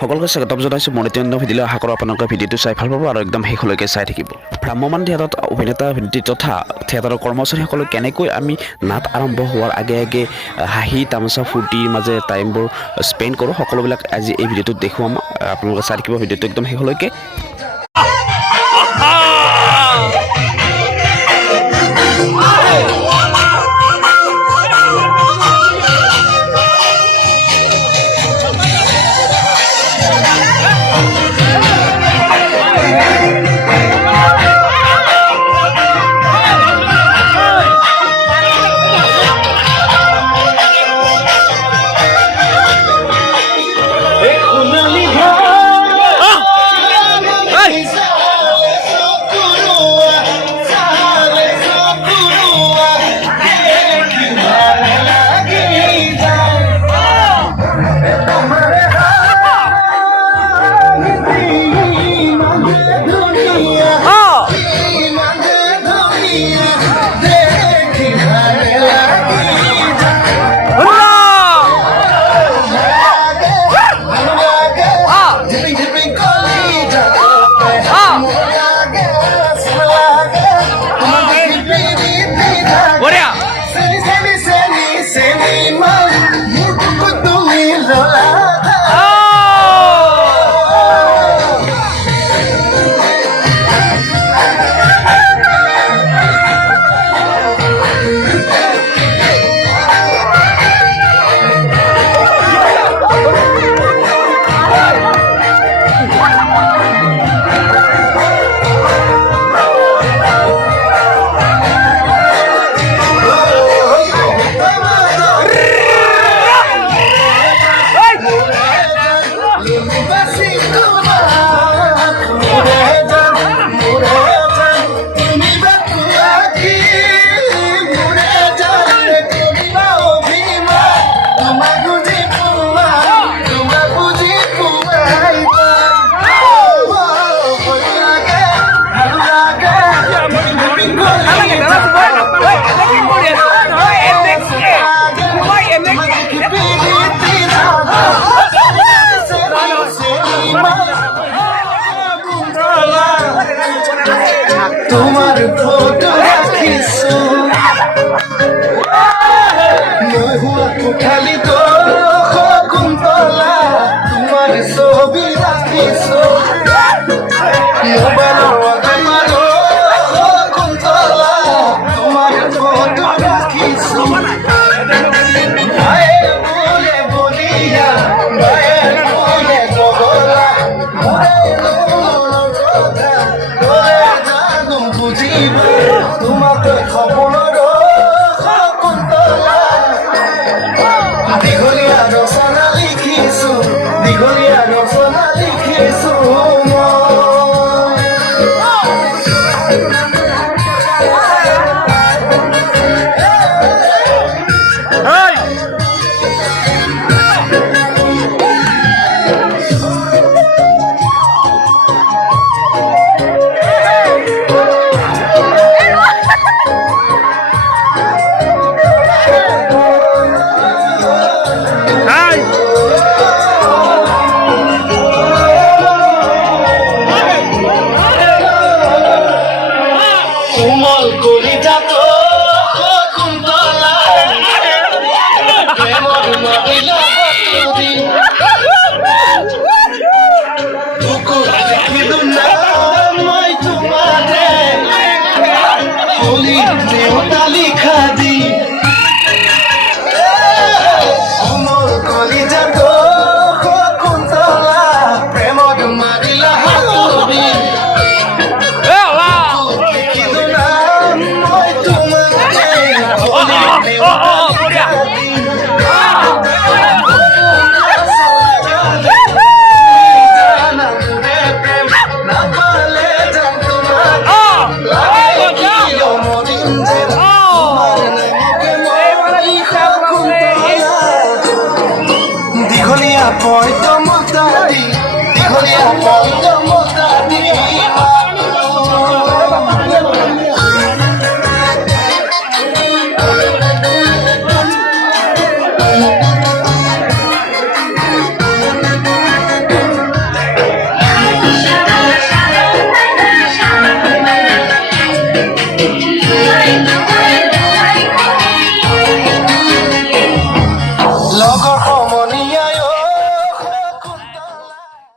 সকলোকে স্বাগতম জনাইছোঁ মোৰ নিত্য ভিডিঅ'লৈ আশা কৰোঁ আপোনালোকে ভিডিঅ'টো চাই ভাল পাব আৰু একদম শেষলৈকে চাই থাকিব ভ্ৰাম্যমান থিয়েটাৰত অভিনেতা অভিনেত্ৰী তথা থিয়েটাৰৰ কৰ্মচাৰীসকলে কেনেকৈ আমি নাট আৰম্ভ হোৱাৰ আগে আগে হাঁহি তামাচা ফূৰ্তিৰ মাজে টাইমবোৰ স্পেণ্ড কৰোঁ সকলোবিলাক আজি এই ভিডিঅ'টোত দেখুৱাম আপোনালোকে চাই থাকিব ভিডিঅ'টো একদম শেষলৈকে তোমার ফটো রাখিছো মই হুয়া কোঠালি তো কুন্তলা তোমার ছবি রাখিছো মোবাইলৰ আমার কুন্তলা তোমার ফটো রাখিছো বলে বলিয়া বলে বগলা তোমাকে খবর কুন্তলা দীঘলীয়া ৰচনা লিখিছো দীঘলীয়া